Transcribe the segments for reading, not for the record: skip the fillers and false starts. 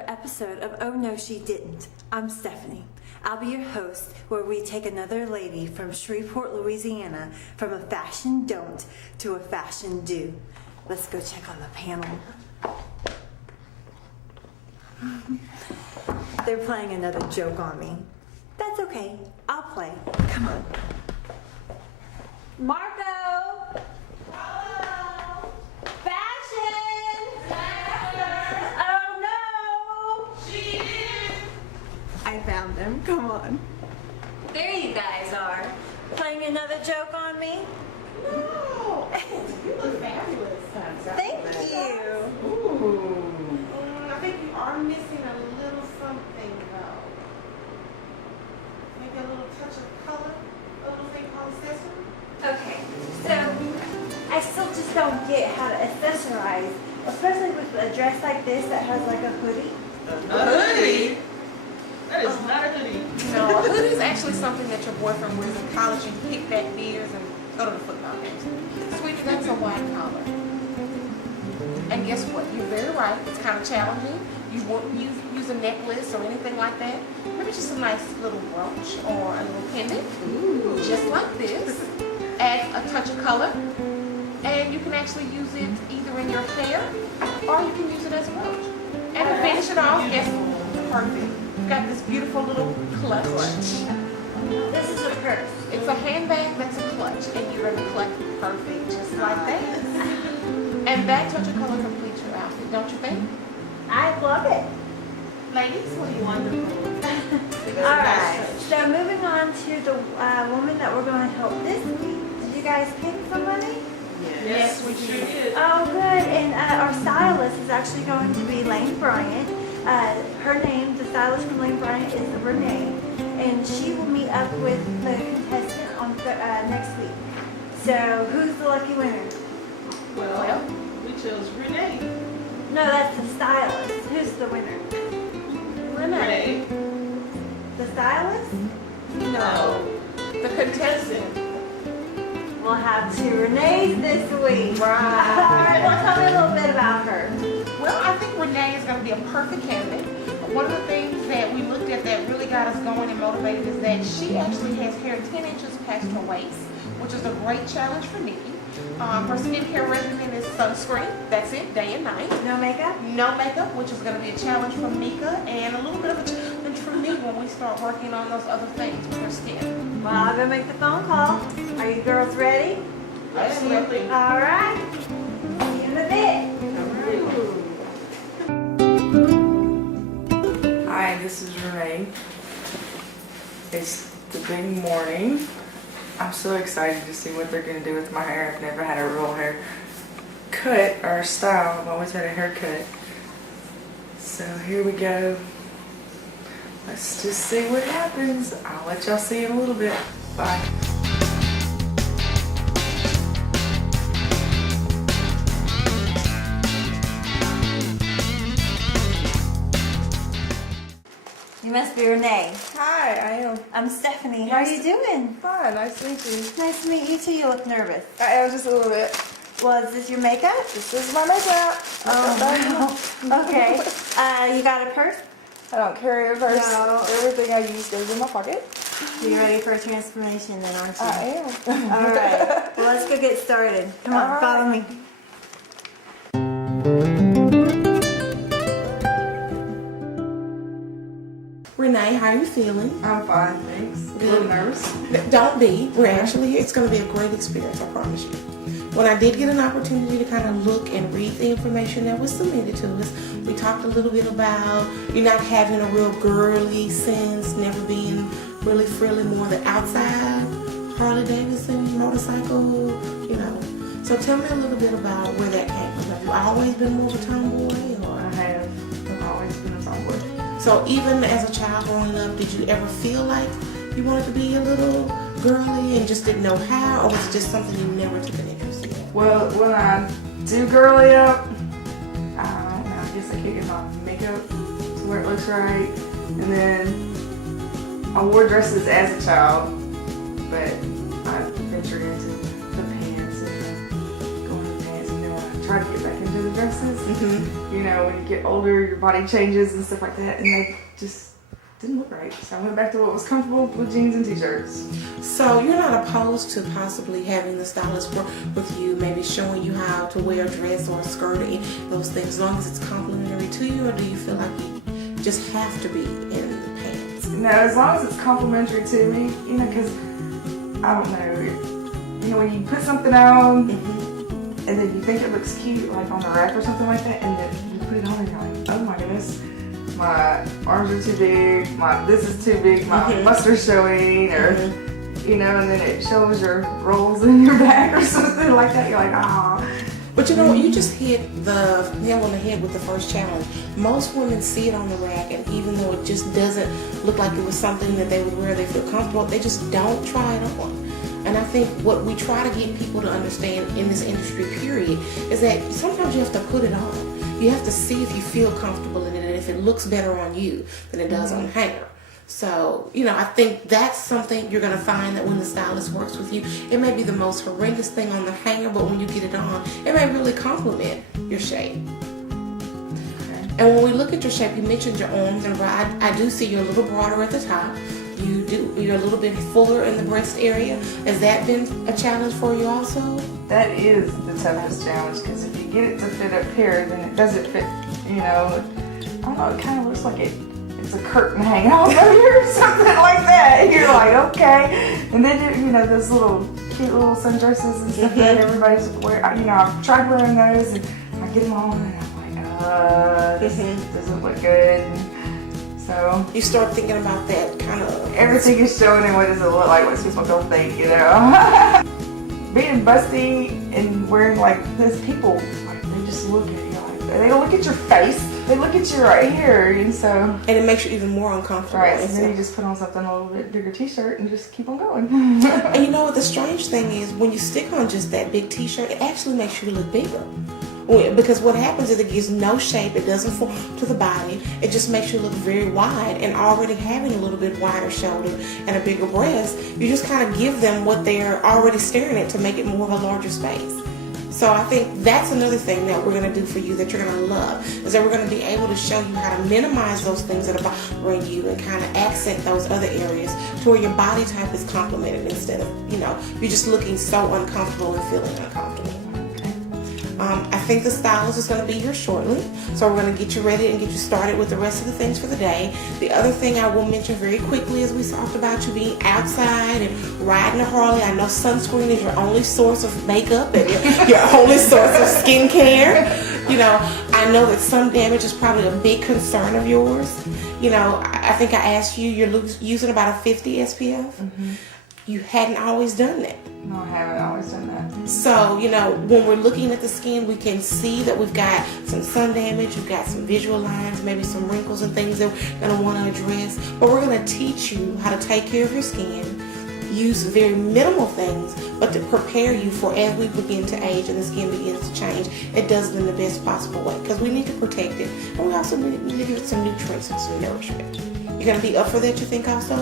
another episode of Oh No She Didn't. I'm Stephanie. I'll be your host, where we take another lady from Shreveport, Louisiana, from a fashion don't to a fashion do. Let's go check on the panel. They're playing another joke on me. That's okay. I'll play. Come on. Marco! Hello! Fashion! Oh no! She did! I found them. Come on. There you guys are. Playing another joke on me? No! You look fabulous. Thank you. Ooh. I think you are missing a little something though. Maybe a little touch of color, a little thing called accessory. Okay, so I still just don't get how to accessorize, especially with a dress like this that has like a hoodie. A hoodie? That is not a hoodie. No, a hoodie is actually something that your boyfriend wears in college and kick back beers and go to the football games. Sweetie, that's a white collar. And guess what? You're very right. It's kind of challenging. You won't use a necklace or anything like that. Maybe just a nice little brooch or a little pendant. Ooh. Just like this. Add a touch of color. And you can actually use it either in your hair or you can use it as a brooch. And to finish it off, guess what? Perfect. Got this beautiful little clutch. This is a purse. It's a handbag that's a clutch, and you're gonna clutch perfect, just like that. And that touch of color completes your outfit, don't you think? I love it. Ladies, what do you want to do? Alright, so moving on to the woman that we're going to help this week. Did you guys pick somebody? Yes, we sure did. Oh, good. And our stylist is actually going to be Lane Bryant. Her name, the stylist from Lane Bryant, is Renee. And she will meet up with the contestant on next week. So, who's the lucky winner? Well, we chose Renee. No, that's the stylist. Who's the winner? Renee. The stylist? No. The contestant. We'll have two Renees this week. Right. Alright, well, tell me a little bit about her. Well, I think Renee is going to be a perfect candidate. One of the things that we looked at that really got us going and motivated is that she actually has hair 10 inches past her waist, which is a great challenge for me. Her skincare regimen is sunscreen. That's it, day and night. No makeup? No makeup, which is going to be a challenge for Mika and a little bit of a challenge for me when we start working on those other things with her skin. Well, I'll go make the phone call. Are you girls ready? Absolutely. Alright. See you in a bit. Hi, this is Renee. It's the big morning. I'm so excited to see what they're going to do with my hair. I've never had a real hair cut or style. I've always had a haircut. So here we go. Let's just see what happens. I'll let y'all see in a little bit. Bye. You must be Renee. Hi, I am. I'm Stephanie. How are you doing? Fine. Nice to meet you. Nice to meet you too. You look nervous. I am just a little bit. Well, is this your makeup? This is my makeup. Oh, okay. You got a purse? I don't carry a purse. No. Everything I use goes in my pocket. You ready for a transformation then, aren't you? I am. All right. Well, let's go get started. Come on, All right. follow me. Renee, how are you feeling? I'm fine, thanks. A little nervous. Don't be. We're actually, it's going to be a great experience, I promise you. When I did get an opportunity to kind of look and read the information that was submitted to us, we talked a little bit about you not having a real girly sense, never being really frilly, more the outside Harley Davidson motorcycle, you know. So tell me a little bit about where that came from. Have you always been more of a tomboy? Or? I have. I've always been a tomboy. So even as a child growing up, did you ever feel like you wanted to be a little girly and just didn't know how, or was it just something you never took an interest in? Well, when I do girly up, I don't know, I guess I kick it off makeup to where it looks right. And then I wore dresses as a child, but I ventured into the pants and the going pants, and then I tried to get back into the sundresses. Mm-hmm. You know, when you get older, your body changes and stuff like that, and they just didn't look right. So I went back to what was comfortable, with jeans and t-shirts. So you're not opposed to possibly having the stylist work with you, maybe showing you how to wear a dress or a skirt or those things, as long as it's complimentary to you, or do you feel like you just have to be in the pants? No, as long as it's complimentary to me, you know, because I don't know, you know, when you put something on Mm-hmm. and then you think it looks cute, like on the rack or something like that, and then you put it on and you're like, oh my goodness, my arms are too big, this is too big, my bust are showing, or you know, and then it shows your rolls in your back or something like that. You're like, ah. But you know what, you just hit the nail on the head with the first challenge. Most women see it on the rack, and even though it just doesn't look like it was something that they would wear, they feel comfortable, they just don't try it on. And I think what we try to get people to understand in this industry, period, is that sometimes you have to put it on. You have to see if you feel comfortable in it and if it looks better on you than it does on a hanger. So, you know, I think that's something you're going to find that when the stylist works with you, it may be the most horrendous thing on the hanger, but when you get it on, it may really complement your shape. And when we look at your shape, you mentioned your arms, and I do see you're a little broader at the top. You're a little bit fuller in the breast area. Has that been a challenge for you also? That is the toughest challenge, because if you get it to fit up here, then it doesn't fit, you know, I don't know, it kind of looks like it's a curtain hanging off of you or something like that. And you're like, okay. And then, you know, those little cute little sundresses and stuff that everybody's wearing, you know, I've tried wearing those, and I get them on and I'm like, this doesn't look good. So you start thinking about that kind of... Everything is showing, and what does it look like? What's people gonna think, you know? Being busty and wearing like this, people, like, they just look at you like, they don't look at your face, they look at you right here, and so... And it makes you even more uncomfortable. Right, so then you just put on something a little bit bigger t-shirt and just keep on going. And you know what the strange thing is, when you stick on just that big t-shirt, it actually makes you look bigger. Because what happens is it gives no shape, it doesn't form to the body, it just makes you look very wide, and already having a little bit wider shoulder and a bigger breast, you just kind of give them what they're already staring at to make it more of a larger space. So I think that's another thing that we're going to do for you that you're going to love, is that we're going to be able to show you how to minimize those things that are bothering you and kind of accent those other areas to where your body type is complemented instead of, you know, you're just looking so uncomfortable and feeling uncomfortable. I think the stylist is going to be here shortly, so we're going to get you ready and get you started with the rest of the things for the day. The other thing I will mention very quickly is we talked about you being outside and riding a Harley. I know sunscreen is your only source of makeup and your only source of skincare. You know, I know that sun damage is probably a big concern of yours. You know, I think I asked you, you're using about a 50 SPF. You hadn't always done that. No, I haven't always done that. So, you know, when we're looking at the skin, we can see that we've got some sun damage, we've got some visual lines, maybe some wrinkles and things that we're going to want to address. But we're going to teach you how to take care of your skin, use very minimal things, but to prepare you for as we begin to age and the skin begins to change, it does it in the best possible way. Because we need to protect it, and we also need to give it some nutrients and some nourishment. You're going to be up for that, you think, also?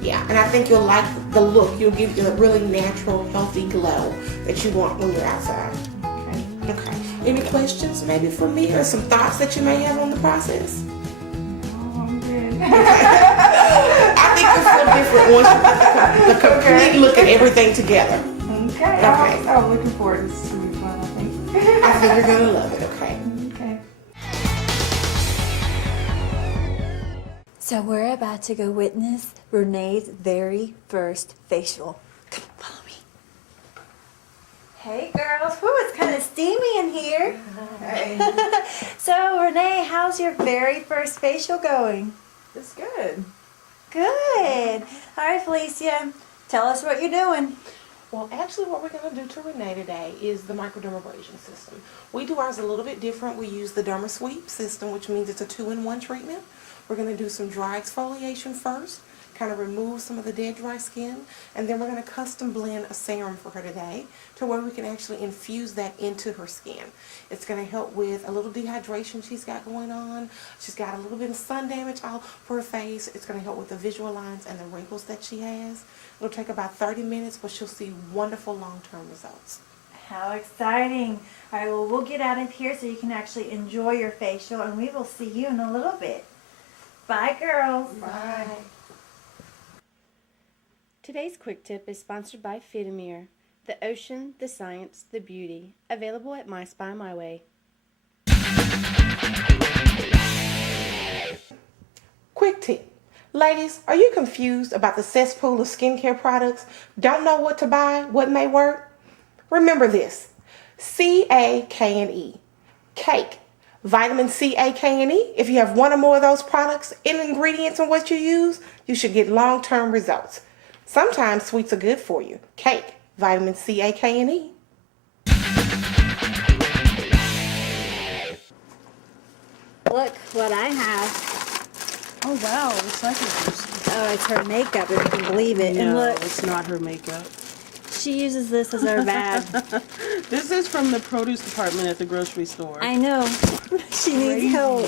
Yeah, and I think you'll like the look. You'll give you a really natural, healthy glow that you want when you're outside. Okay. Any questions maybe for me, or some thoughts that you may have on the process? No, I'm good. I think you'll feel different once you get the complete look at everything together. Okay. I'm looking forward to this. It's going to be fun, I think. I think you're going to love it, okay? Okay. So we're about to go witness Renee's very first facial. Come follow me. Hey girls, whoo, it's kind of steamy in here. Hey. So Renee, how's your very first facial going? It's good. Good. All right, Felicia, tell us what you're doing. Well, actually what we're going to do to Renee today is the microdermabrasion system. We do ours a little bit different. We use the Derma Sweep system, which means it's a 2-in-1 treatment. We're going to do some dry exfoliation first, kind of remove some of the dead dry skin, and then we're going to custom blend a serum for her today to where we can actually infuse that into her skin. It's going to help with a little dehydration she's got going on. She's got a little bit of sun damage all for her face. It's going to help with the visual lines and the wrinkles that she has. It'll take about 30 minutes, but she'll see wonderful long-term results. How exciting. All right, well, we'll get out of here so you can actually enjoy your facial, and we will see you in a little bit. Bye, girls. Bye. Today's quick tip is sponsored by Fitamir, the ocean, the science, the beauty. Available at My Spa My Way. Quick tip. Ladies, are you confused about the cesspool of skincare products? Don't know what to buy, what may work? Remember this. C-A-K-N-E. Cake. Vitamin C, A, K, and E. If you have one or more of those products in ingredients in what you use, you should get long-term results. Sometimes sweets are good for you. Cake. Vitamin C, A, K, and E. Look what I have. Oh wow, it's like it's Oh, it's her makeup, if you can believe it. And no, look, it's not her makeup. she uses this as her bag. This is from the produce department at the grocery store. I know. She needs help.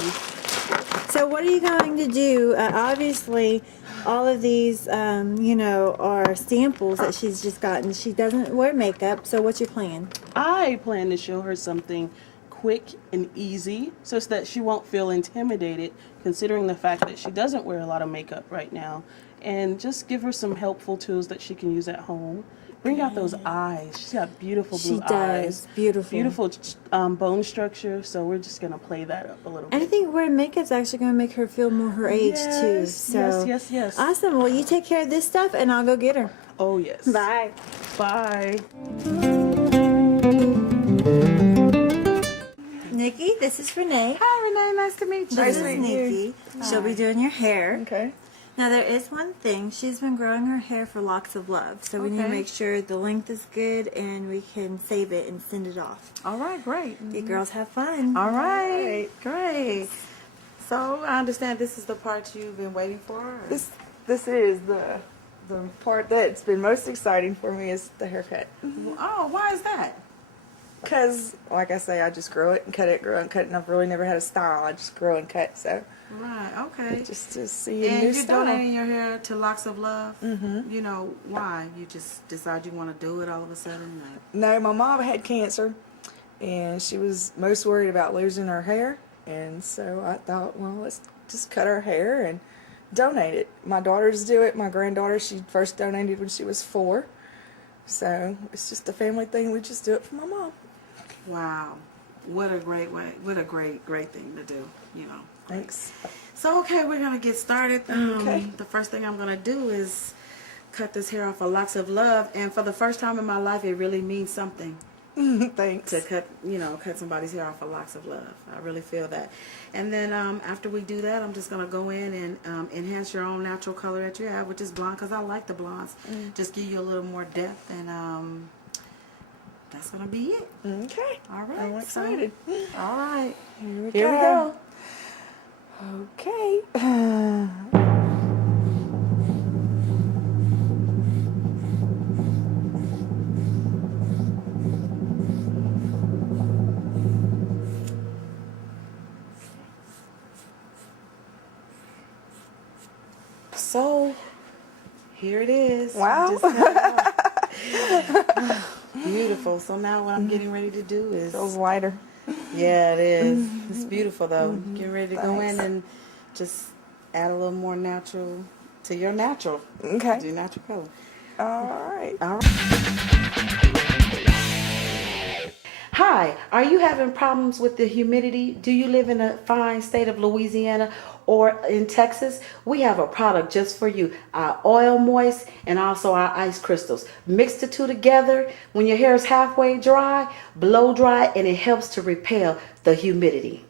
So what are you going to do? Obviously, all of these, are samples that she's just gotten. She doesn't wear makeup, so what's your plan? I plan to show her something quick and easy so that she won't feel intimidated considering the fact that she doesn't wear a lot of makeup right now, and just give her some helpful tools that she can use at home. Bring out those eyes. She's got beautiful blue eyes. She does. Beautiful. Beautiful bone structure, so we're just going to play that up a little And I bit. think wearing makeup's actually going to make her feel more her age, too. Yes, So yes. Awesome. Well, you take care of this stuff, and I'll go get her. Oh, yes. Bye. Bye. Nikki, this is Renee. Hi, Renee. Nice to meet you. This is Nikki. She'll be doing your hair. Okay. Now, there is one thing. She's been growing her hair for Locks of Love. So we need to Okay. make sure the length is good and we can save it and send it off. All right, great. You girls have fun. All right, great. So I understand this is the part you've been waiting for? Or? This is the part that's been most exciting for me is the haircut. Oh, why is that? Because, like I say, I just grow it and cut it, grow it and cut it, and I've really never had a style. I just grow and cut, so Right, okay. just to see a And new you're style. donating your hair to Locks of Love? Mm-hmm. You know, why? You just decide you want to do it all of a sudden? No, my mom had cancer, and she was most worried about losing her hair, and so I thought, well, let's just cut her hair and donate it. My daughters do it. My granddaughter, she first donated when she was 4, so it's just a family thing. We just do it for my mom. Wow. What a great way. What a great thing to do, you know. Thanks. So, okay, we're going to get started. Okay. The first thing I'm going to do is cut this hair off of Locks of Love. And for the first time in my life, it really means something Thanks. to cut somebody's hair off of Locks of Love. I really feel that. And then after we do that, I'm just going to go in and enhance your own natural color that you have, which is blonde, because I like the blondes. Just give you a little more depth, and that's going to be it. Okay. All right. I'm excited. All right. Here we Here we go. go. Okay. So, here it is. Wow. Just cut it off. Beautiful. So now what I'm getting ready to do is... Feels lighter. Yeah, it is. It's beautiful though. Getting ready to go in Thanks. and just add a little more natural to your natural. Okay. To your natural color. All right. All right. Hi, are you having problems with the humidity? Do you live in a fine state of Louisiana or in Texas? We have a product just for you. Our oil moist and also our ice crystals. Mix the two together. When your hair is halfway dry, blow dry, and it helps to repel the humidity.